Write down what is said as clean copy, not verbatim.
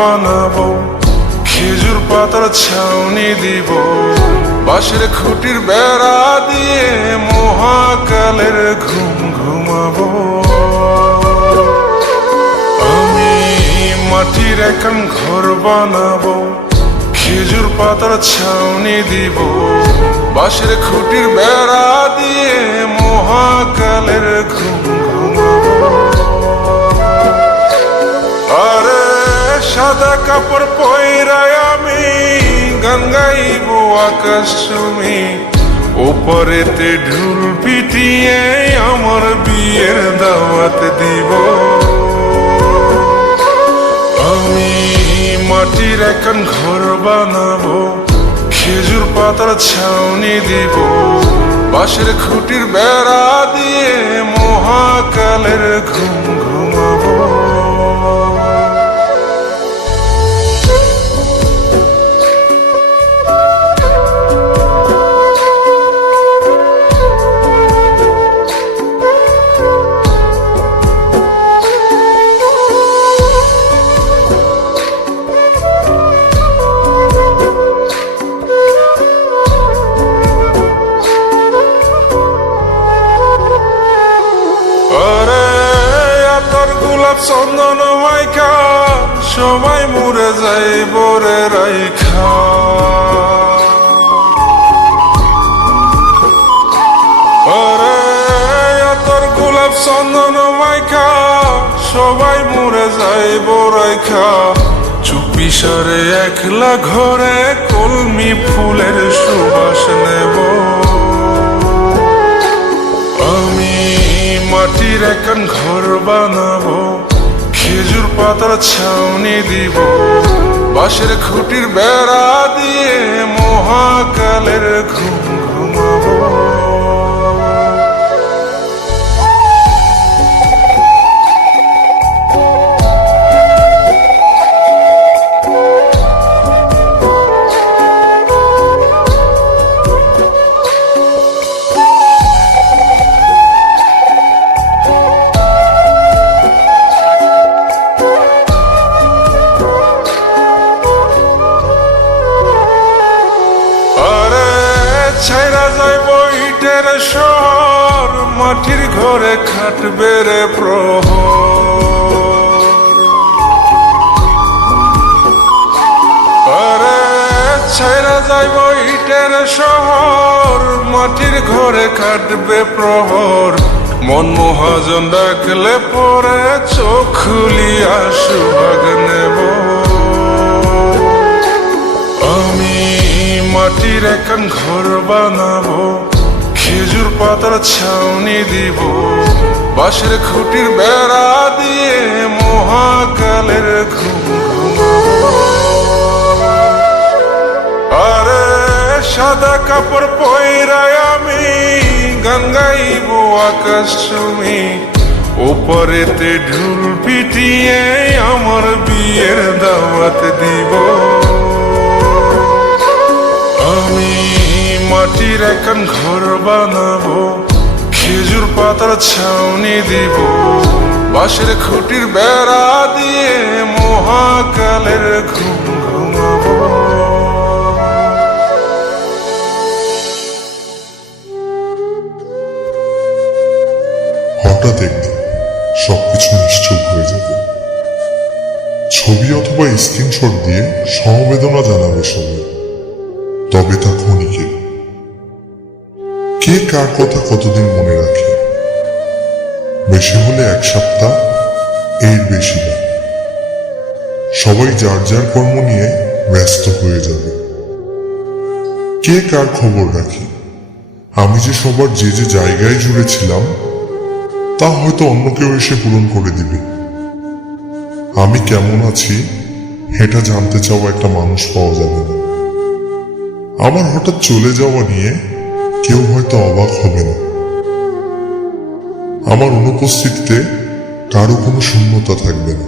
বানাবো, খেজুর পাতার ছাউনি দিব, বাঁশের খুঁটির বেড়া দিয়ে মহাকালের ঘুম ঘুমাবো। আমি মাটির এখন ঘর বানাবো, খেজুর পাতার ছাউনি দিব, বাঁশের খুঁটির বেড়া দিয়ে মহাকালের ঘুম ঘুমাবো। আরে সাদা কাপড় পয়রায় আমি গান গাইব আকাশ চুমি, ওপরেতে ঢুল পিটিয়ে আমার বিয়ের দাওয়াত দিব। আমি মাটির এখন ঘর বানাবো, খেজুর পাতার ছাউনি দিব, বাঁশের খুঁটির বেড়া দিয়ে মহাকালের ঘুম ঘুমাবো। চন্দন মাইকা সবাই মরে যাইব রে রাইখা, আরে তোর গোলাপ চন্দন মাইকা সবাই মরে যাইব রাইখা, চুপি সারে একলা ঘরে কলমি ফুলের সুবাস নেব। আমি মাটির এখন ঘর বানাবো, খেজুর পাতার ছাউনি দিব, বাঁশের খুঁটির বেড়া দিয়ে মহাকালের ঘুম ঘুমাবো। ছাইরা যাইব ইটের শহর, মাটির ঘরে খাটবে রে প্রহর। আরে ছাইরা যাইব ইটের শহর, মাটির ঘরে খাটবে প্রহর। মন মহাজন ডাকলে পরে চোখ খুলিয়া সুভাগ নেব। আমি মাটির এখন ঘর বানাবো, খেজুর পাতার ছাউনি দিব, বাঁশের খুঁটির বেড়া দিয়ে মহাকালের ঘুম ঘুমাবো। আরে সাদা কাপড় পয়রায় আমি গান গাইব আকাশ চুমি, ওপরেতে ঢুল পিটিয়ে আমার বিয়ের দাওয়াত দিব। আমি মাটির এখন ঘর বানাবো, খেজুর পাতার ছাউনি দিব, বাঁশের খুঁটির বেড়া দিয়ে মহাকালের ঘুম ঘুমাবো। হঠাৎ একদিন সবকিছু নিশ্চুপ হয়ে যাবে। ছবি অথবা স্ক্রিনশট দিয়ে সমবেদনা জানাবে সবাই, তবে তা ক্ষণিকে। কে কার কথা কতদিন মনে রাখে? বেশি হলে এক সপ্তাহ, এর বেশি না। সবাই যার যার কর্ম নিয়ে ব্যস্ত হয়ে যাবে। কে কার খবর রাখে? আমি যে সবার যে যে জায়গায় জুড়ে ছিলাম তা হয়তো অন্য কেউ এসে পূরণ করে দিবে। আমি কেমন আছি এটা জানতে চাওয়া একটা মানুষ পাওয়া যাবে না। আমার হঠাৎ চলে যাওয়া নিয়ে কেউ হয়তো অবাক হবে না। আমার অনুপস্থিতিতে কারো কোনো শূন্যতা থাকবে না।